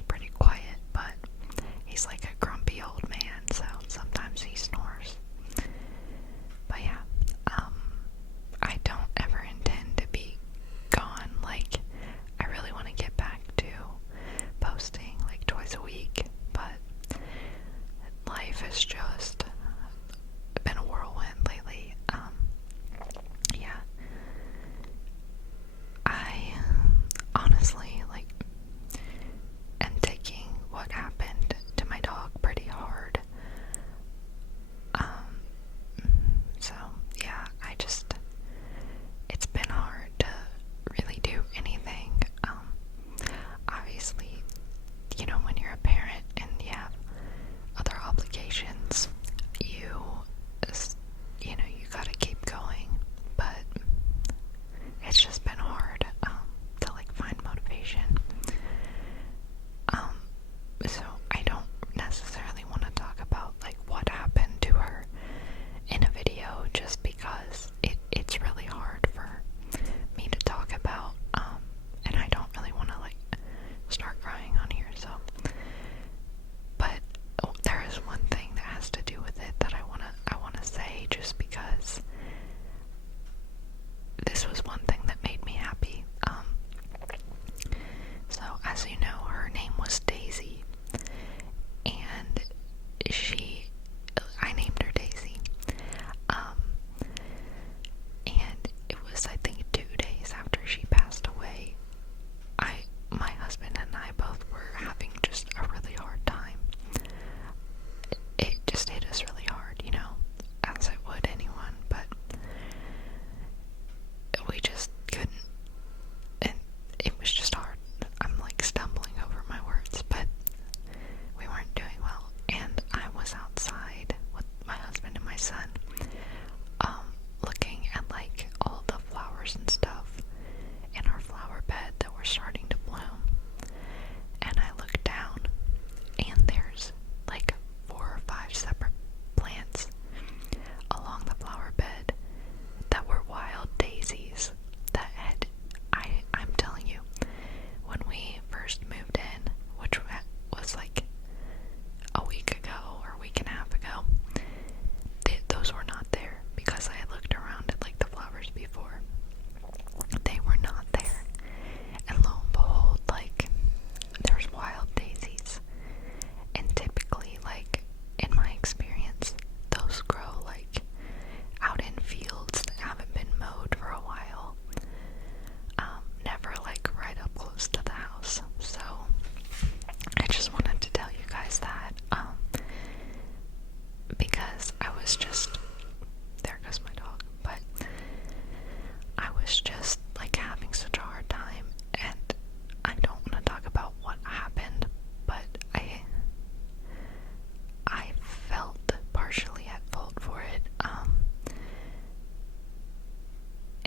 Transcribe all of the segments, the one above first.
usually pretty quiet, but he's like a grumpy old man, so sometimes he snores. But yeah, I don't ever intend to be gone. Like, I really want to get back to posting like twice a week, but life has just been a whirlwind lately. Yeah. I honestly, like, am taking what happened to my dog pretty hard. So, yeah, it's been hard to really do anything. Obviously, when you're a parent and you have other obligations, you gotta keep going, but it's just been hard, to, like, find motivation. So I don't necessarily want to talk about, like, what happened to her in a video, just because it's really hard for me to talk about, and I don't really want to, like, start crying on here, so. But there is one thing that has to do with it that I wanna say, just because this was one thing that made me happy. So as you know, her name was Daisy, and I named her Daisy, and it was, I think, 2 days after she passed away. My husband and I both were having just a really hard time. It just hit us really hard, as it would anyone, but we just couldn't, and it was just hard. I'm, like, stumbling over my words, but we weren't doing well, and I was outside with my husband and my son, looking at, like, all the flowers and stuff in our flower bed that were starting to bloom, and I looked down, and there's, like, 4 or 5 separate plants along the flower bed that were wild daisies that I'm telling you, when we first moved in, which was like a week ago or a week and a half ago, those were not there, because I had looked around at, like, the flowers before. They were not there, and lo and behold, like, there's wild daisies, and typically, like, in my experience, those grow, like, out in fields that haven't been mowed for a while, never, like, right up close to the house. So I just wanted to tell you guys that, because I was just, there goes my dog, but I was just, like, having such a hard time, and I don't want to talk about what happened, but I felt partially at fault for it,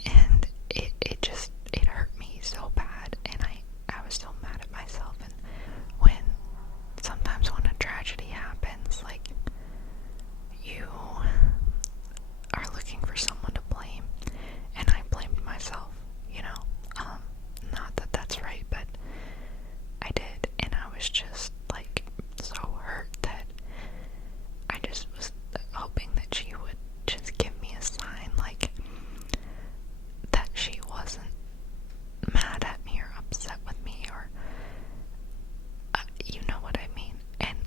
and it hurt me so bad, and I was so mad at myself. And sometimes when a tragedy happens, like, you are looking for someone to blame, and I blamed myself, not that that's right, but I did, and I was just, like, so hurt that I just was hoping that she would just give me a sign, like, that she wasn't mad at me or upset with me, or you know what I mean. And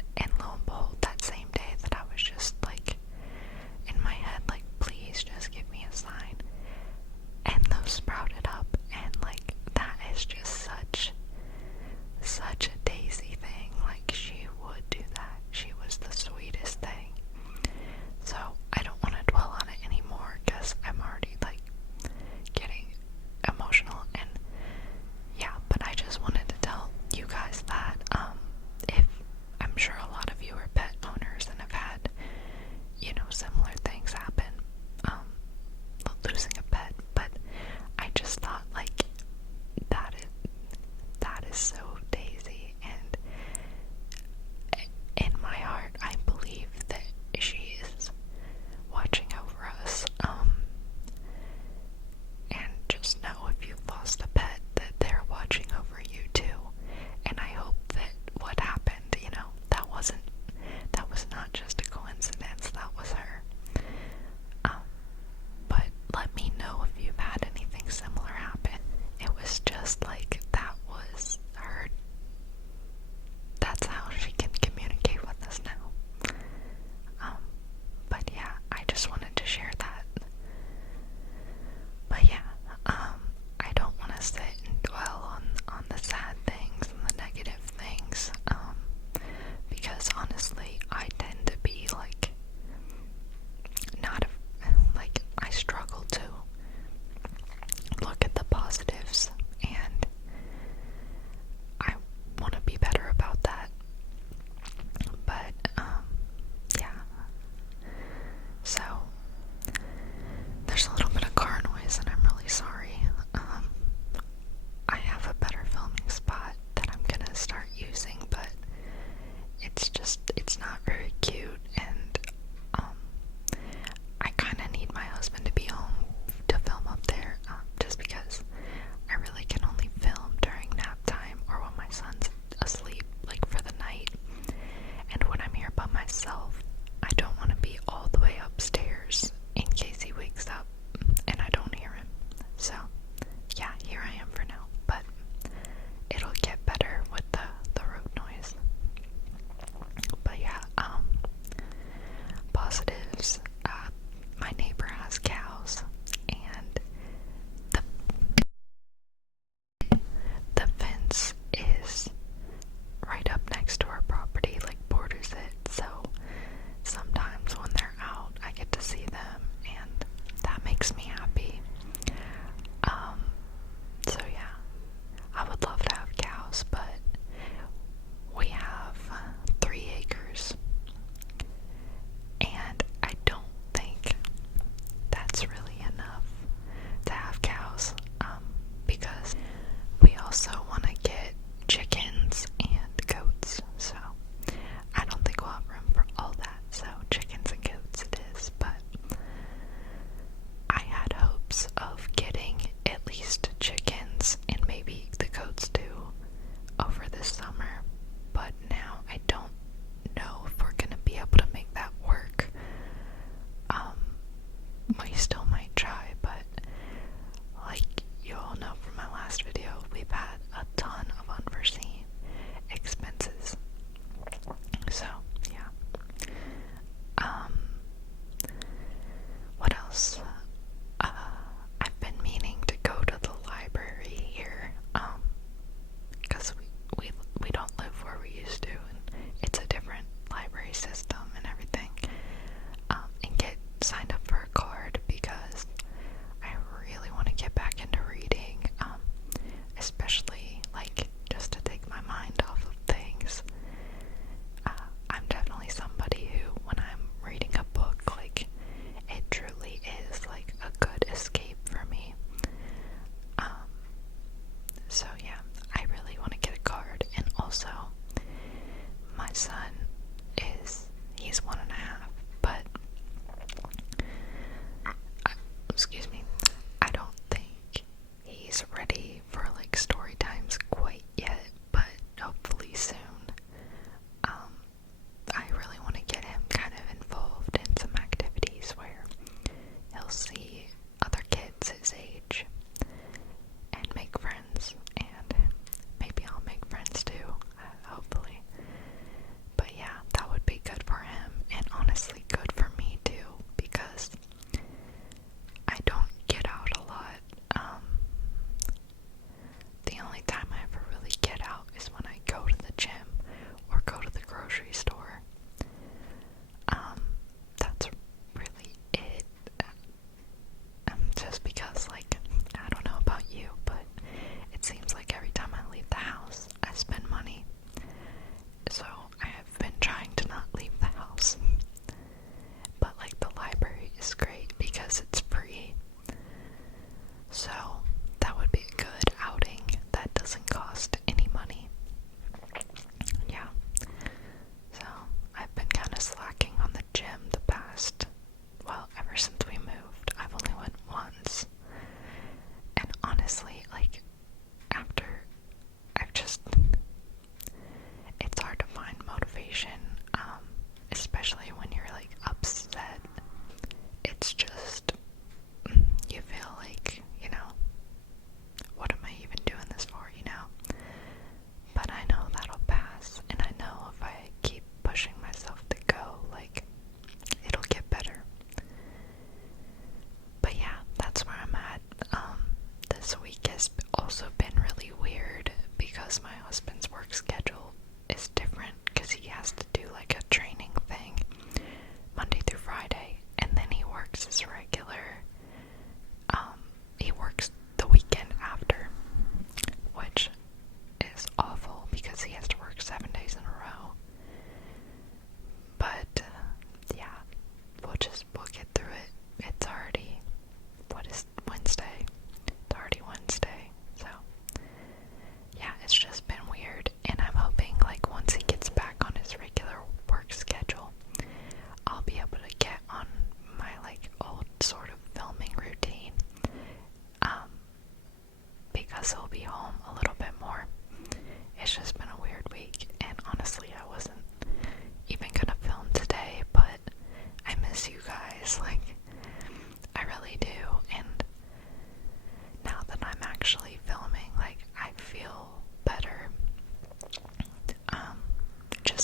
lo and behold, that same day that I was just, like, in my head, like, please just give me a sign, and those sprouted up, and, like, that is just such a Daisy thing.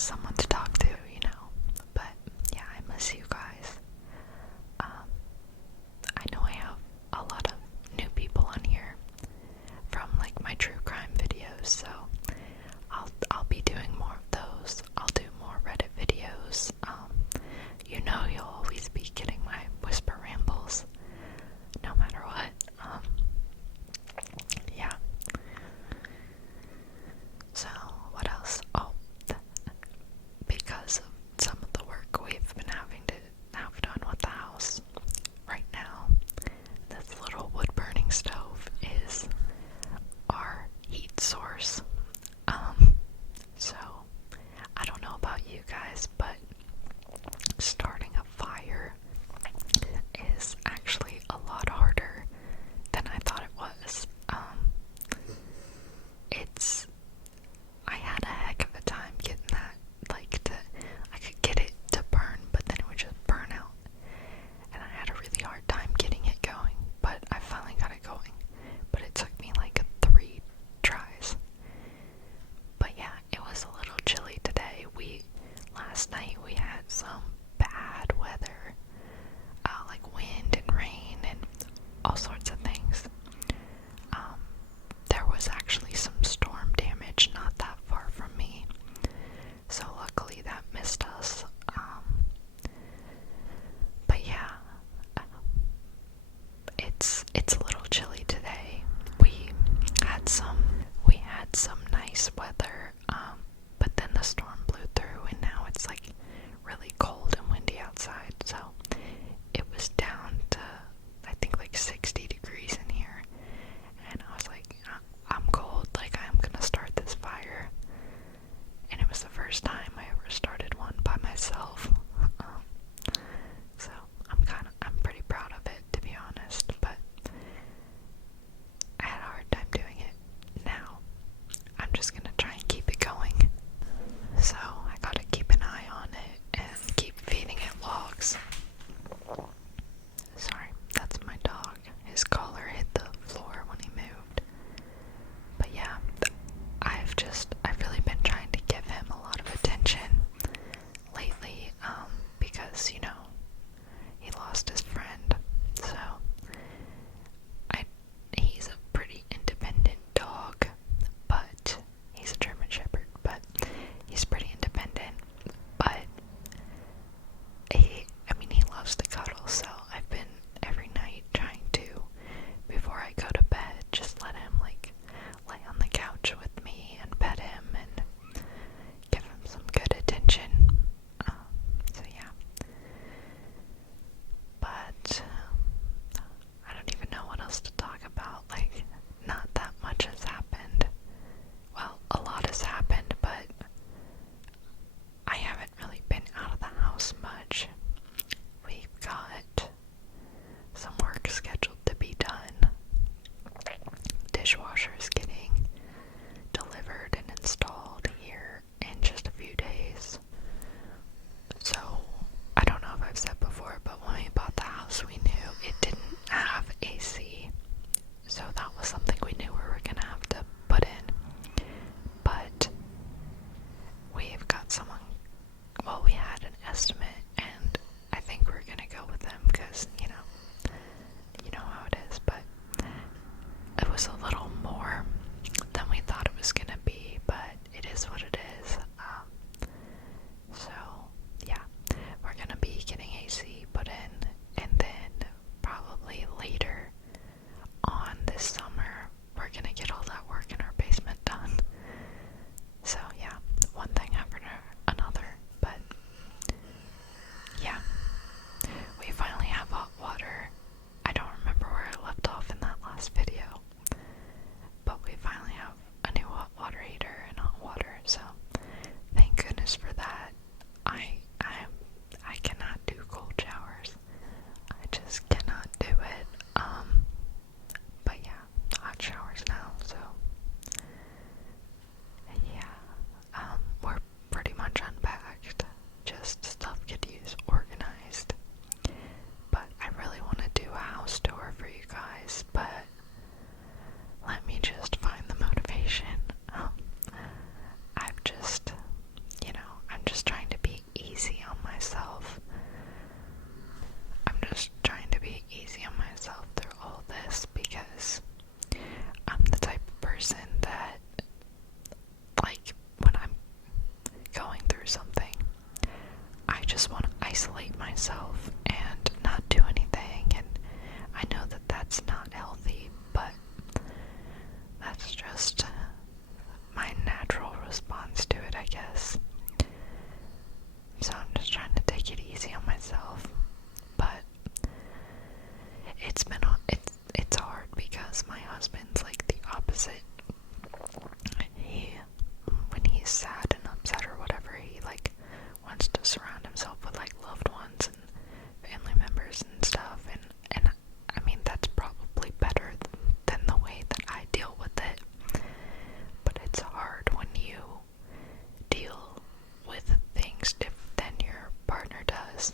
someone to talk to, you know. But yeah, I miss you guys. I know I have a lot of new people on here from like my true crime videos, so I'll be doing more of those. I'll do more Reddit videos. You know, you'll always be getting my Whisper Rambles, no matter what. Yeah. So, what else? Oh, because of some of the work we've been having to have done with the house right now, this little wood burning stove is our heat source. So I don't know about you guys, but starting a fire is actually a lot harder than I thought it was. I had a heck of a time getting that, I could get it to burn, but then it would just burn out. And I had a really hard time getting it going, but I finally got it going. But it took me like 3 tries. But yeah, it was a little chilly today. Last night we had some bad weather, like wind and rain and all sorts of things. There was actually some storm damage not that far from me, so luckily that missed us. But yeah, it's a little chilly today. We had some nice weather, but then the storm blew through, and now it's like really cold and windy outside. So it was down to, I think, like 60 degrees in here, and I was like, I'm cold, like I'm gonna start this fire. And it was the first time I ever started one by myself. So I'm pretty proud of it, to be honest, but I had a hard time doing it. Now I'm just gonna try and keep it going. So I gotta keep an eye on it and keep feeding it logs. Sorry, that's my dog. His collar hit the floor when he moved. But yeah, I've really been trying to give him a lot of attention lately, because, you know, he lost his friend. So he's a pretty independent dog, but he's a German Shepherd, but he's pretty independent. But he loves to cuddle, so I've been every night trying to, before I go to bed, just let him like lay on the couch with me and pet him and give him some good attention. So yeah. But I don't even know what else to talk about. Like, not that much has happened. Well, a lot has happened, but I haven't really been out of the house much. We've got some work scheduled to be done. Dishwasher is getting delivered and installed here in just a few days. So, I don't know if I've said before, but when we bought the house, we knew it didn't have AC. So that was something we knew we were gonna have to put in. But we've got someone, well, we had an estimate, and I think we're gonna go with them because, you know how it is. But it was a little more than we thought it was gonna be, but it is what it is. So yeah, we're gonna be getting AC put in, and then probably later on this summer we're gonna get all that work in our basement done. So yeah, one thing after another. But yeah, we finally have hot water. I don't remember where I left off in that last video, but we finally have a new hot water heater and hot water, so thank goodness for that. I cannot do cold showers. I just cannot do it. But yeah, hot showers now, so yeah. We're pretty much unpacked. Just stuff gets organized. But I really want to do a house tour for you guys, but let me just find the motivation. I've just, myself and not do anything, and I know that that's not healthy, but that's just my natural response to it, I guess. So I'm just trying to take it easy on myself, but it's hard because my husband's like the opposite. When he's sad and upset or whatever, he like wants to surround himself with like loved ones and family members and stuff, and I mean that's probably better than the way that I deal with it, but it's hard when you deal with things different than your partner does.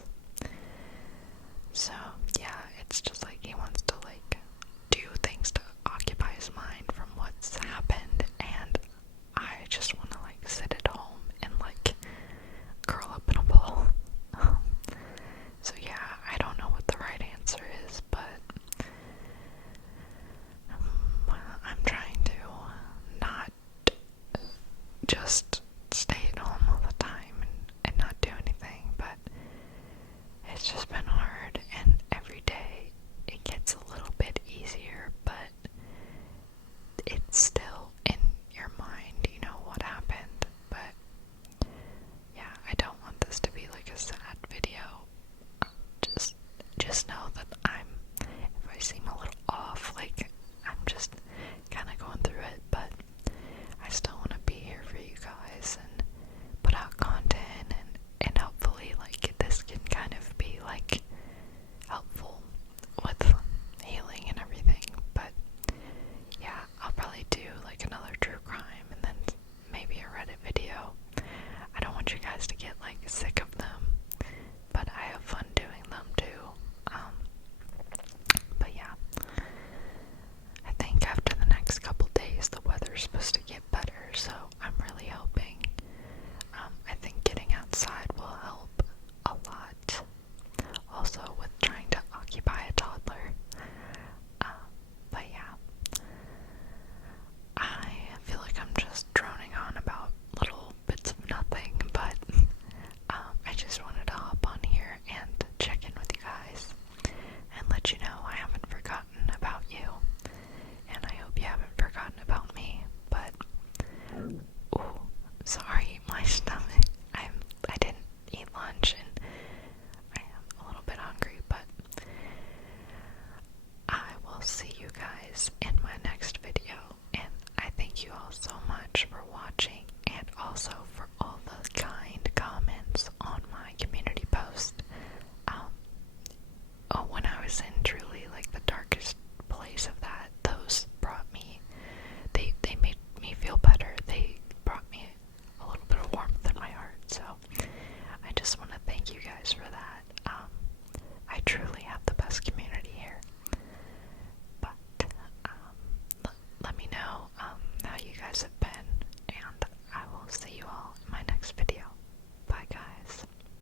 So yeah, it's just like he wants to like do things to occupy his mind from what's happened, and I just want to like sit at home and like curl up in a ball. So yeah, I don't know what the right answer is, but I'm trying to not just stay at home all the time and not do anything, but it's just been